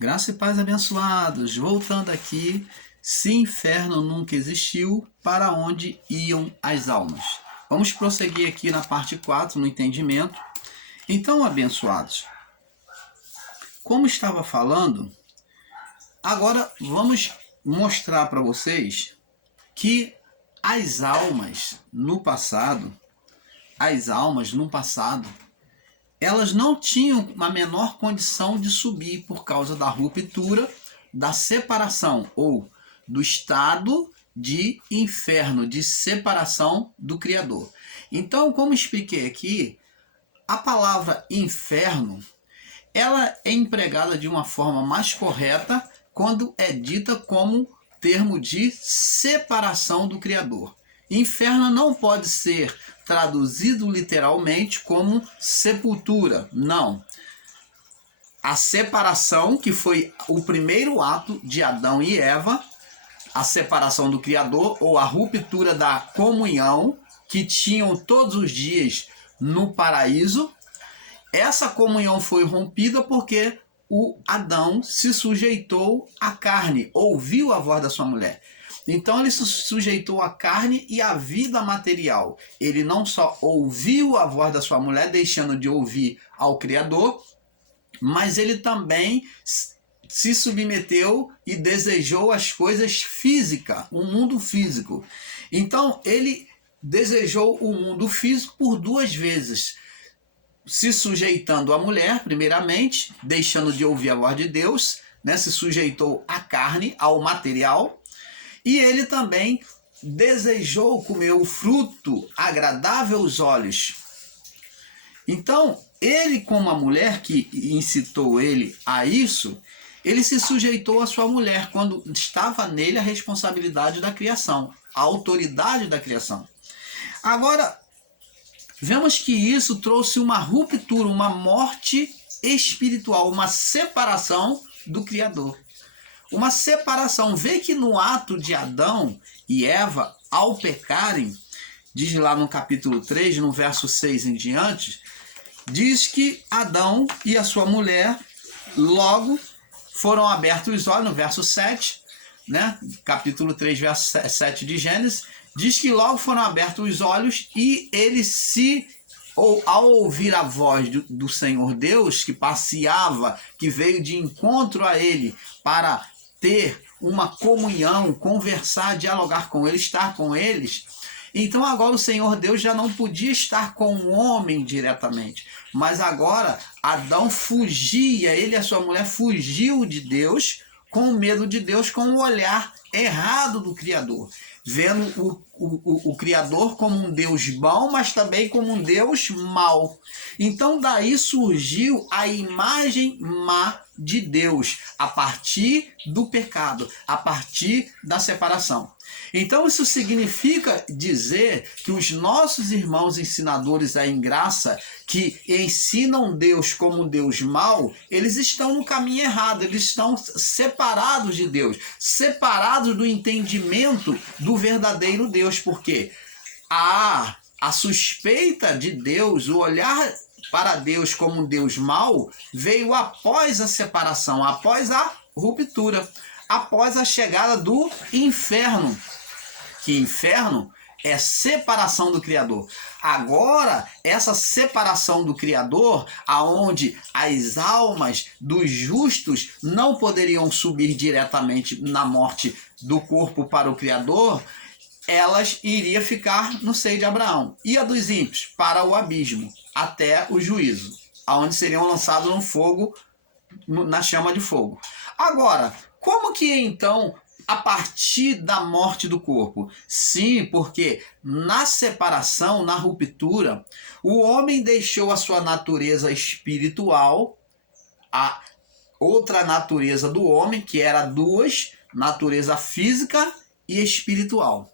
Graça e paz, abençoados. Voltando aqui, se inferno nunca existiu, para onde iam as almas? Vamos prosseguir aqui na parte 4, no entendimento. Então, abençoados, como estava falando, agora vamos mostrar para vocês que as almas no passado, elas não tinham a menor condição de subir por causa da ruptura, da separação ou do estado de inferno, de separação do Criador. Então, como expliquei aqui, a palavra inferno, ela é empregada de uma forma mais correta quando é dita como termo de separação do Criador. Inferno não pode ser traduzido literalmente como sepultura, não. A separação, que foi o primeiro ato de Adão e Eva, a separação do Criador, ou a ruptura da comunhão que tinham todos os dias no paraíso, essa comunhão foi rompida porque o Adão se sujeitou à carne, ouviu a voz da sua mulher. Então ele se sujeitou à carne e à vida material. Ele não só ouviu a voz da sua mulher, deixando de ouvir ao Criador, mas ele também se submeteu e desejou as coisas físicas, o mundo físico. Então ele desejou o mundo físico por duas vezes, se sujeitando à mulher, primeiramente, deixando de ouvir a voz de Deus, né? Se sujeitou à carne, ao material. E ele também desejou comer o fruto agradável aos olhos. Então, ele, como a mulher que incitou ele a isso, ele se sujeitou à sua mulher quando estava nele a responsabilidade da criação, a autoridade da criação. Agora, vemos que isso trouxe uma ruptura, uma morte espiritual, uma separação do Criador. Uma separação. Vê que no ato de Adão e Eva, ao pecarem, diz lá no capítulo 3, no verso 6 em diante, diz que Adão e a sua mulher logo foram abertos os olhos, no verso 7, né? Capítulo 3, verso 7 de Gênesis, diz que logo foram abertos os olhos e eles ao ouvir a voz do Senhor Deus, que passeava, que veio de encontro a ele para ter uma comunhão, conversar, dialogar com eles, estar com eles. Então agora o Senhor Deus já não podia estar com o homem diretamente, mas agora Adão fugia, ele e a sua mulher fugiu de Deus, com medo de Deus, com o olhar errado do Criador, vendo o Criador como um Deus bom, mas também como um Deus mau. Então daí surgiu a imagem má de Deus, a partir do pecado, a partir da separação. Então isso significa dizer que os nossos irmãos ensinadores aí em graça, que ensinam Deus como um Deus mau, eles estão no caminho errado, eles estão separados de Deus, separados do entendimento do verdadeiro Deus, porque a suspeita de Deus, o olhar para Deus como um Deus mau, veio após a separação, após a ruptura, após a chegada do inferno. Que inferno é separação do Criador. Agora, essa separação do Criador, aonde as almas dos justos não poderiam subir diretamente na morte do corpo para o Criador, elas iriam ficar no seio de Abraão. E a dos ímpios? Para o abismo, até o juízo, aonde seriam lançados no fogo, na chama de fogo. Agora, como que então, a partir da morte do corpo? Sim, porque na separação, na ruptura, o homem deixou a sua natureza espiritual, a outra natureza do homem, que era duas, natureza física e espiritual.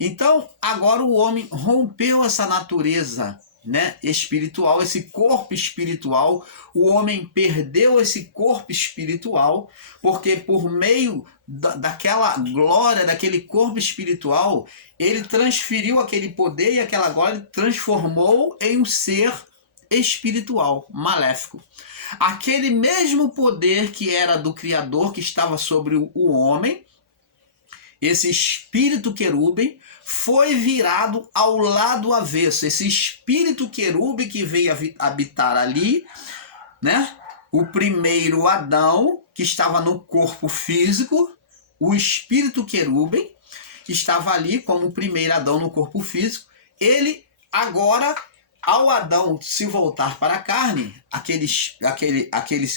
Então, agora o homem rompeu essa natureza, né, espiritual, esse corpo espiritual. O homem perdeu esse corpo espiritual, porque por meio daquela glória, daquele corpo espiritual, ele transferiu aquele poder e aquela glória, transformou em um ser espiritual, maléfico. Aquele mesmo poder que era do Criador, que estava sobre o homem, esse espírito querubim, foi virado ao lado avesso. Esse espírito querubim que veio habitar ali, né? O primeiro Adão, que estava no corpo físico, o espírito querubim, que estava ali como o primeiro Adão no corpo físico, ele agora, ao Adão se voltar para a carne, aquele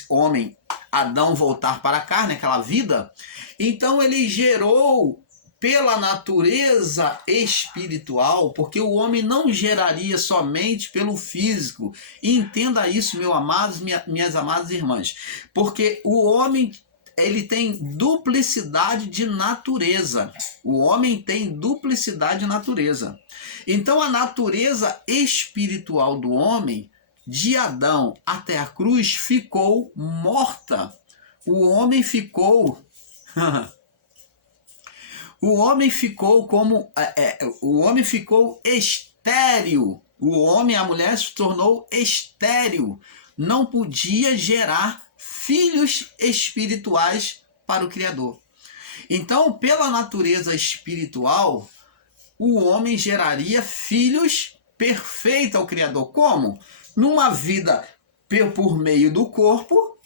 homem, Adão voltar para a carne, aquela vida, então ele gerou pela natureza espiritual, porque o homem não geraria somente pelo físico. E entenda isso, meus amados, minhas amadas irmãs, porque o homem, ele tem duplicidade de natureza. O homem tem duplicidade de natureza. Então a natureza espiritual do homem, de Adão até a cruz, ficou morta. O homem ficou o homem ficou o homem ficou estéril. O homem, a mulher se tornou estéril. Não podia gerar filhos espirituais para o Criador. Então, pela natureza espiritual, o homem geraria filhos perfeitos ao Criador. Como? Numa vida por meio do corpo,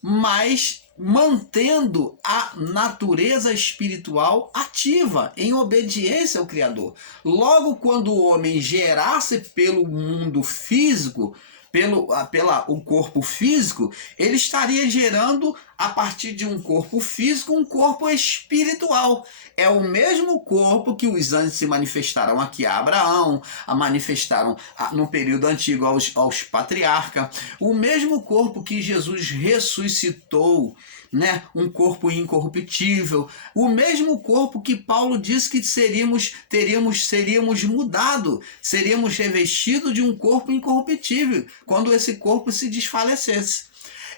mas mantendo a natureza espiritual ativa, em obediência ao Criador. Logo, quando o homem gerasse pelo mundo físico, o corpo físico, ele estaria gerando, a partir de um corpo físico, um corpo espiritual. É o mesmo corpo que os anjos se manifestaram aqui a Abraão, manifestaram no período antigo aos patriarcas, o mesmo corpo que Jesus ressuscitou, né? Um corpo incorruptível, o mesmo corpo que Paulo diz que seríamos mudado, seríamos revestidos de um corpo incorruptível, quando esse corpo se desfalecesse.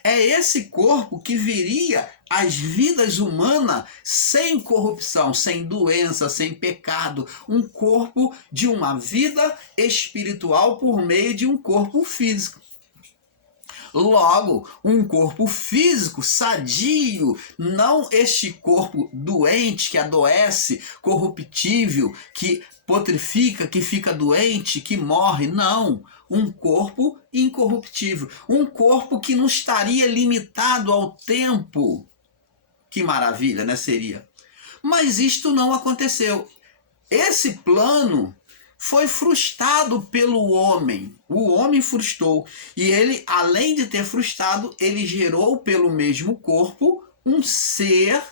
É esse corpo que viria às vidas humanas sem corrupção, sem doença, sem pecado, um corpo de uma vida espiritual por meio de um corpo físico. Logo, um corpo físico sadio, não este corpo doente, que adoece, corruptível, que putrifica, que fica doente, que morre, não. Um corpo incorruptível, um corpo que não estaria limitado ao tempo. Que maravilha, né, seria? Mas isto não aconteceu. Esse plano foi frustrado pelo homem. O homem frustrou. E ele, além de ter frustrado, ele gerou pelo mesmo corpo um ser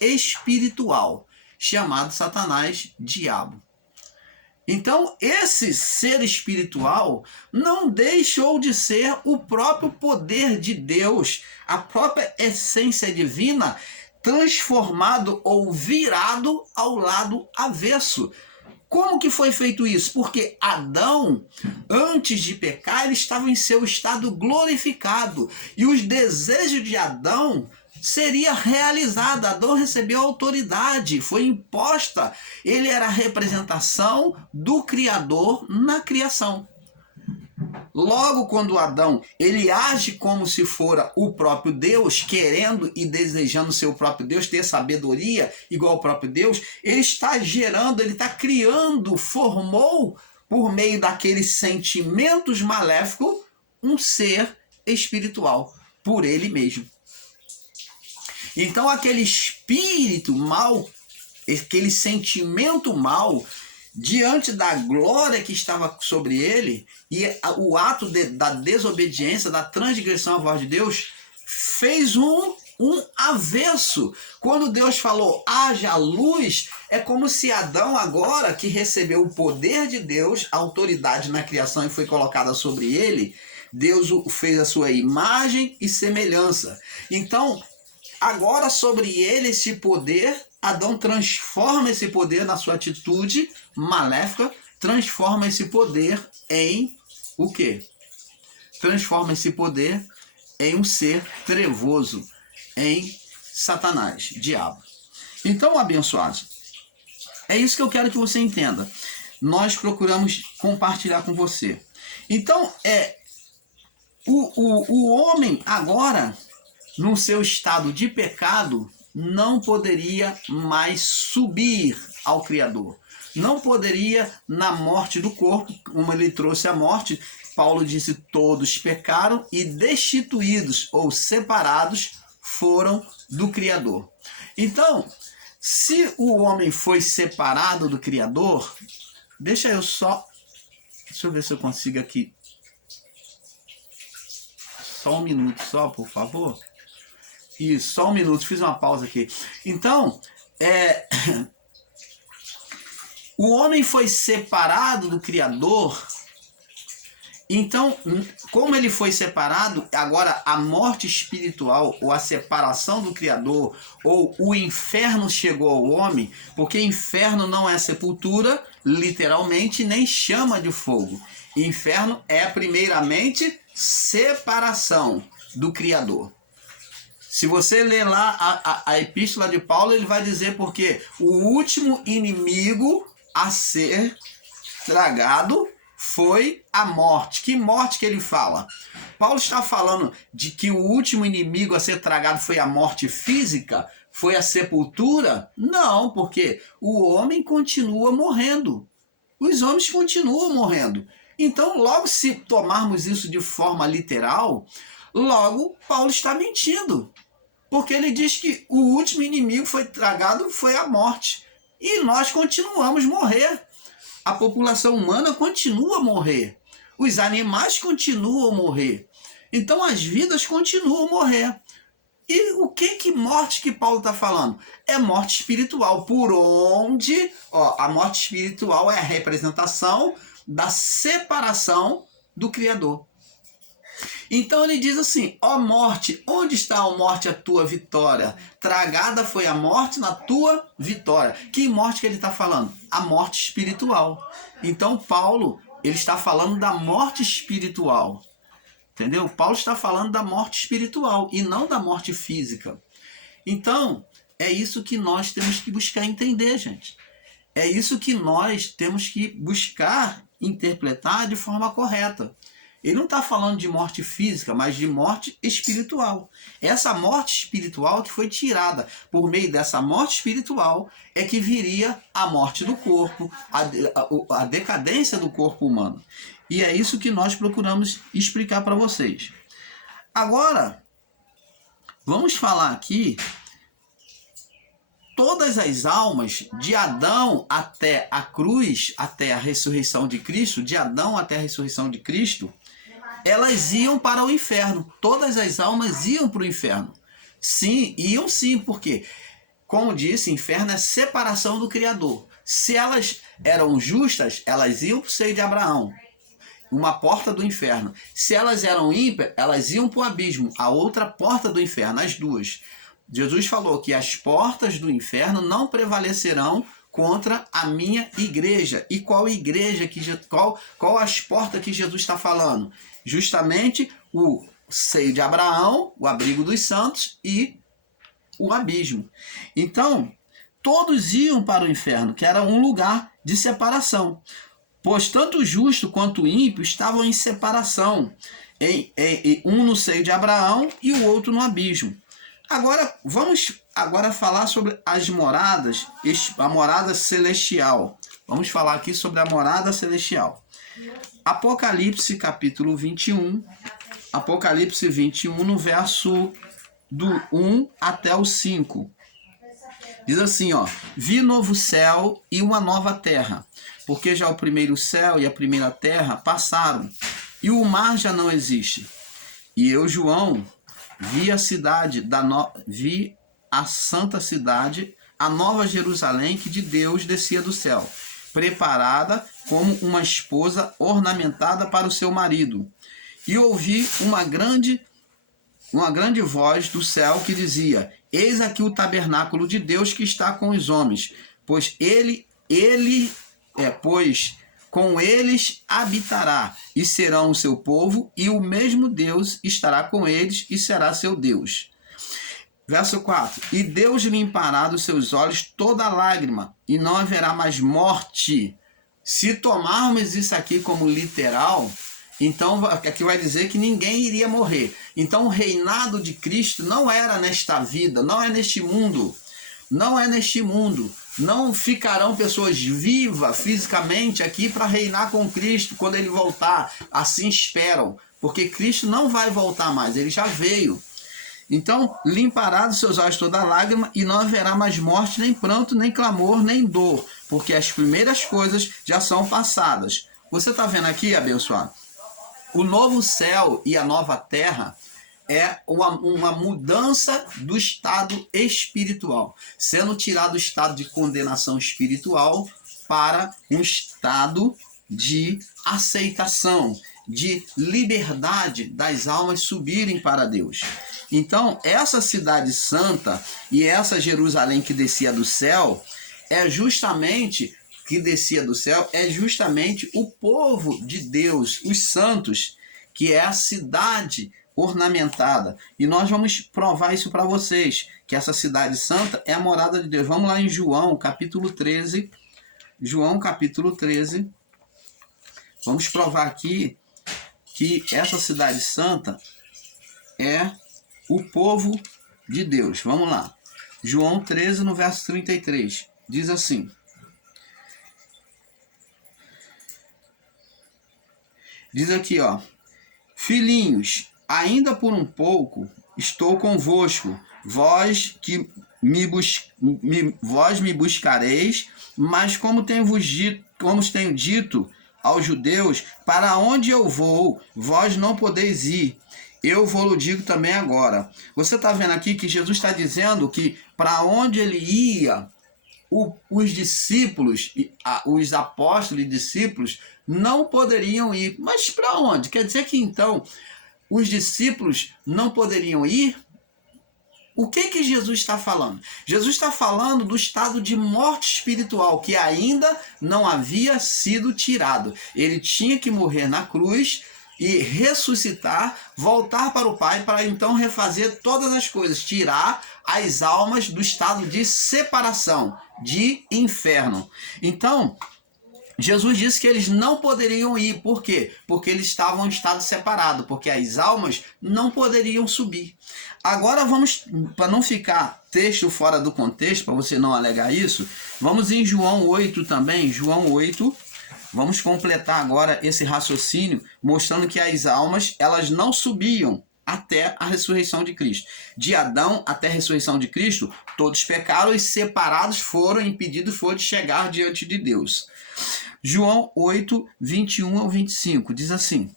espiritual, chamado Satanás, diabo. Então, esse ser espiritual não deixou de ser o próprio poder de Deus, a própria essência divina, transformado ou virado ao lado avesso. Como que foi feito isso? Porque Adão, antes de pecar, ele estava em seu estado glorificado. E os desejos de Adão seria realizado. Adão recebeu autoridade, foi imposta. Ele era a representação do Criador na criação. Logo, quando Adão, ele age como se fora o próprio Deus, querendo e desejando ser o próprio Deus, ter sabedoria igual ao próprio Deus, ele está gerando, ele está criando, formou, por meio daqueles sentimentos maléficos, um ser espiritual, por ele mesmo. Então, aquele espírito mal, aquele sentimento mal, diante da glória que estava sobre ele, e o ato da desobediência, da transgressão à voz de Deus, fez um avesso. Quando Deus falou, haja luz, é como se Adão agora, que recebeu o poder de Deus, a autoridade na criação e foi colocada sobre ele, Deus o fez a sua imagem e semelhança. Então, agora sobre ele esse poder, Adão transforma esse poder na sua atitude maléfica, transforma esse poder em o quê? Transforma esse poder em um ser trevoso, em Satanás, diabo. Então, abençoados, é isso que eu quero que você entenda. Nós procuramos compartilhar com você. Então, o homem agora, no seu estado de pecado, não poderia mais subir ao Criador. Não poderia, na morte do corpo, como ele trouxe a morte, Paulo disse, todos pecaram e destituídos ou separados foram do Criador. Então, se o homem foi separado do Criador, deixa eu ver se eu consigo aqui. Só um minuto só, por favor. Isso, só um minuto, fiz uma pausa aqui. Então, o homem foi separado do Criador. Então, como ele foi separado, agora a morte espiritual, ou a separação do Criador, ou o inferno chegou ao homem, porque inferno não é sepultura, literalmente, nem chama de fogo. Inferno é, primeiramente, separação do Criador. Se você ler lá a epístola de Paulo, ele vai dizer porque o último inimigo a ser tragado foi a morte. Que morte que ele fala? Paulo está falando de que o último inimigo a ser tragado foi a morte física? Foi a sepultura? Não, porque o homem continua morrendo. Os homens continuam morrendo. Então, logo se tomarmos isso de forma literal, logo Paulo está mentindo. Porque ele diz que o último inimigo foi tragado foi a morte. E nós continuamos a morrer. A população humana continua a morrer. Os animais continuam a morrer. Então as vidas continuam a morrer. E o que morte que Paulo está falando? É morte espiritual. Por onde a morte espiritual é a representação da separação do Criador. Então ele diz assim, ó morte, onde está, ó morte, a tua vitória? Tragada foi a morte na tua vitória. Que morte que ele está falando? A morte espiritual. Então Paulo, ele está falando da morte espiritual. Entendeu? Paulo está falando da morte espiritual e não da morte física. Então, é isso que nós temos que buscar entender, gente. É isso que nós temos que buscar interpretar de forma correta. Ele não está falando de morte física, mas de morte espiritual. Essa morte espiritual que foi tirada. Por meio dessa morte espiritual é que viria a morte do corpo, a decadência do corpo humano. E é isso que nós procuramos explicar para vocês. Agora, vamos falar aqui todas as almas, de Adão até a cruz, até a ressurreição de Cristo, de Adão até a ressurreição de Cristo, elas iam para o inferno. Todas as almas iam para o inferno. Sim, iam sim, porque, como disse, inferno é separação do Criador. Se elas eram justas, elas iam para o seio de Abraão, uma porta do inferno. Se elas eram ímpias, elas iam para o abismo, a outra porta do inferno, as duas. Jesus falou que as portas do inferno não prevalecerão contra a minha igreja. E qual igreja, qual as portas que Jesus está falando? Justamente o seio de Abraão, o abrigo dos santos e o abismo. Então, todos iam para o inferno, que era um lugar de separação. Pois tanto o justo quanto o ímpio estavam em separação, um no seio de Abraão e o outro no abismo. Agora, vamos falar sobre as moradas, a morada celestial. Vamos falar aqui sobre a morada celestial. Apocalipse capítulo 21, Apocalipse 21 no verso do 1 até o 5. Diz assim, ó, vi novo céu e uma nova terra, porque já o primeiro céu e a primeira terra passaram, e o mar já não existe. E eu, João, vi a santa cidade, a nova Jerusalém, que de Deus descia do céu, preparada como uma esposa ornamentada para o seu marido. E ouvi uma grande voz do céu que dizia, eis aqui o tabernáculo de Deus que está com os homens, pois com eles habitará, e serão o seu povo, e o mesmo Deus estará com eles, e será seu Deus. Verso 4. E Deus limpará dos seus olhos toda lágrima, e não haverá mais morte. Se tomarmos isso aqui como literal, Então, aqui vai dizer que ninguém iria morrer. Então, o reinado de Cristo não era nesta vida, não é neste mundo. Não é neste mundo. Não ficarão pessoas vivas fisicamente aqui para reinar com Cristo quando ele voltar. Assim esperam. Porque Cristo não vai voltar mais, ele já veio. Então, limpará dos seus olhos toda lágrima, e não haverá mais morte, nem pranto, nem clamor, nem dor, porque as primeiras coisas já são passadas. Você está vendo aqui, abençoado? O novo céu e a nova terra é uma mudança do estado espiritual, sendo tirado o estado de condenação espiritual para um estado de aceitação, de liberdade das almas subirem para Deus. Então, essa cidade santa e essa Jerusalém que descia do céu é justamente o povo de Deus, os santos, que é a cidade ornamentada. E nós vamos provar isso para vocês, que essa cidade santa é a morada de Deus. Vamos lá em João, capítulo 13. João, capítulo 13. Vamos provar aqui que essa cidade santa é o povo de Deus. Vamos lá. João 13, no verso 33. Diz assim: diz aqui, ó: filhinhos, ainda por um pouco estou convosco, vós me buscareis, mas como tenho dito aos judeus, para onde eu vou, vós não podeis ir. Eu vou digo também agora. Você está vendo aqui que Jesus está dizendo que para onde ele ia, os discípulos, os apóstolos e discípulos não poderiam ir. Mas para onde? Quer dizer que então os discípulos não poderiam ir? O que Jesus está falando? Jesus está falando do estado de morte espiritual que ainda não havia sido tirado. Ele tinha que morrer na cruz e ressuscitar, voltar para o Pai, para então refazer todas as coisas, tirar as almas do estado de separação, de inferno. Então, Jesus disse que eles não poderiam ir. Por quê? Porque eles estavam em estado separado, porque as almas não poderiam subir. Agora vamos, para não ficar texto fora do contexto, para você não alegar isso, vamos em João 8 também, João 8, vamos completar agora esse raciocínio, mostrando que as almas, elas não subiam até a ressurreição de Cristo. De Adão até a ressurreição de Cristo, todos pecaram e separados foram, impedidos foram de chegar diante de Deus. João 8, 21 ao 25, diz assim,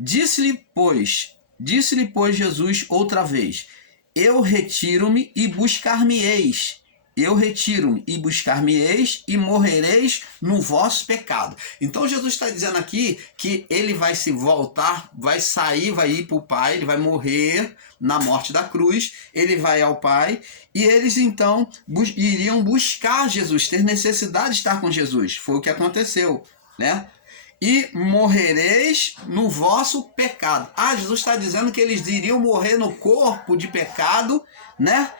disse-lhe, pois, Jesus outra vez, eu retiro-me e buscar-me-eis, e morrereis no vosso pecado. Então Jesus está dizendo aqui que ele vai se voltar, vai ir para o Pai, ele vai morrer na morte da cruz, ele vai ao Pai, e eles então iriam buscar Jesus, ter necessidade de estar com Jesus. Foi o que aconteceu, né? E morrereis no vosso pecado. Jesus está dizendo que eles iriam morrer no corpo de pecado, né?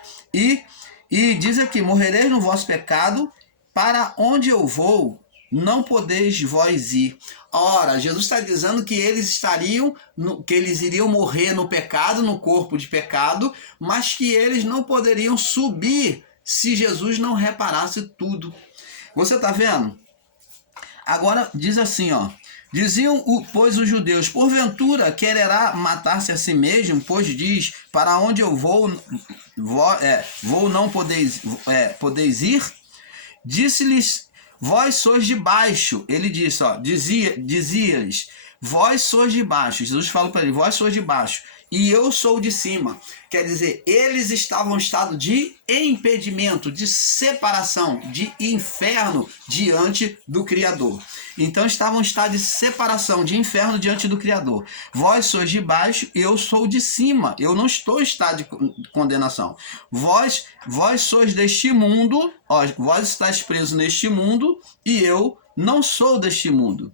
E diz aqui, morrereis no vosso pecado, para onde eu vou, não podeis vós ir. Ora, Jesus está dizendo que eles iriam morrer no pecado, no corpo de pecado, mas que eles não poderiam subir se Jesus não reparasse tudo. Você está vendo? Agora diz assim, ó. Diziam, pois, os judeus, porventura quererá matar-se a si mesmo, pois diz, para onde eu vou não podeis ir? Disse-lhes, vós sois de baixo. Ele disse, ó, dizia-lhes, vós sois de baixo. Jesus falou para ele, vós sois de baixo, e eu sou de cima. Quer dizer, eles estavam em estado de impedimento, de separação, de inferno diante do Criador. Então estavam em estado de separação, de inferno diante do Criador. Vós sois de baixo, eu sou de cima. Eu não estou em estado de condenação. Vós sois deste mundo, ó, vós estáis presos neste mundo, e eu não sou deste mundo.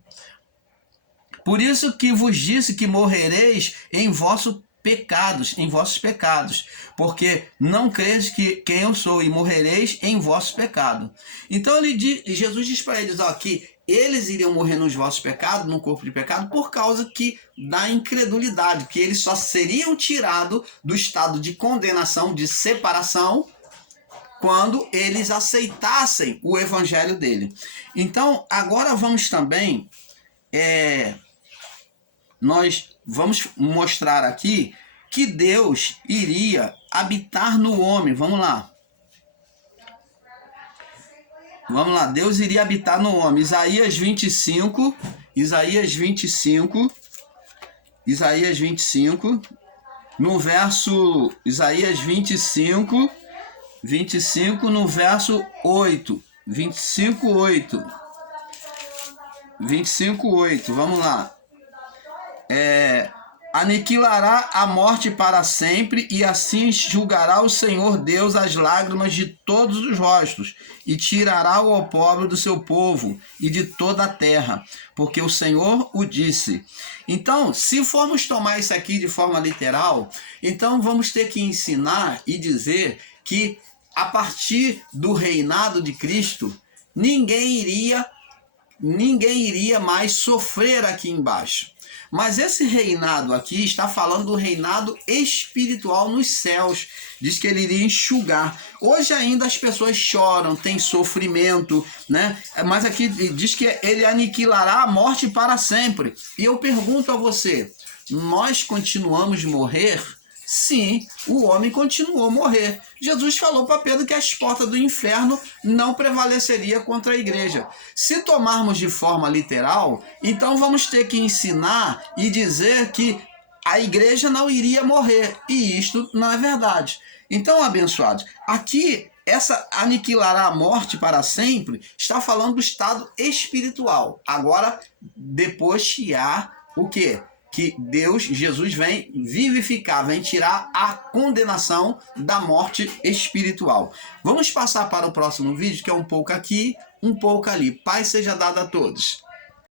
Por isso que vos disse que morrereis em vosso pecados, em vossos pecados, porque não credes que quem eu sou e morrereis em vosso pecado. Então Jesus diz para eles, ó, que eles iriam morrer nos vossos pecados, no corpo de pecado, por causa da incredulidade, que eles só seriam tirados do estado de condenação, de separação, quando eles aceitassem o evangelho dele. Então, agora vamos também, nós vamos mostrar aqui que Deus iria habitar no homem. Vamos lá. Vamos lá, Deus iria habitar no homem. Isaías 25, no verso, Isaías 25, no verso 8. 25:8, vamos lá. Aniquilará a morte para sempre, e assim julgará o Senhor Deus as lágrimas de todos os rostos, e tirará o opróbrio do seu povo e de toda a terra, porque o Senhor o disse. Então, se formos tomar isso aqui de forma literal, então vamos ter que ensinar e dizer que a partir do reinado de Cristo, ninguém iria mais sofrer aqui embaixo. Mas esse reinado aqui está falando do reinado espiritual nos céus. Diz que ele iria enxugar. Hoje ainda as pessoas choram, tem sofrimento, né? Mas aqui diz que ele aniquilará a morte para sempre. E eu pergunto a você, nós continuamos a morrer? Sim, o homem continuou a morrer. Jesus falou para Pedro que as portas do inferno não prevaleceria contra a igreja. Se tomarmos de forma literal, então vamos ter que ensinar e dizer que a igreja não iria morrer. E isto não é verdade. Então, abençoados, aqui essa aniquilará a morte para sempre está falando do estado espiritual. Agora, depois que há o quê? Que Jesus vem vivificar, vem tirar a condenação da morte espiritual. Vamos passar para o próximo vídeo, que é um pouco aqui, um pouco ali. Paz seja dada a todos.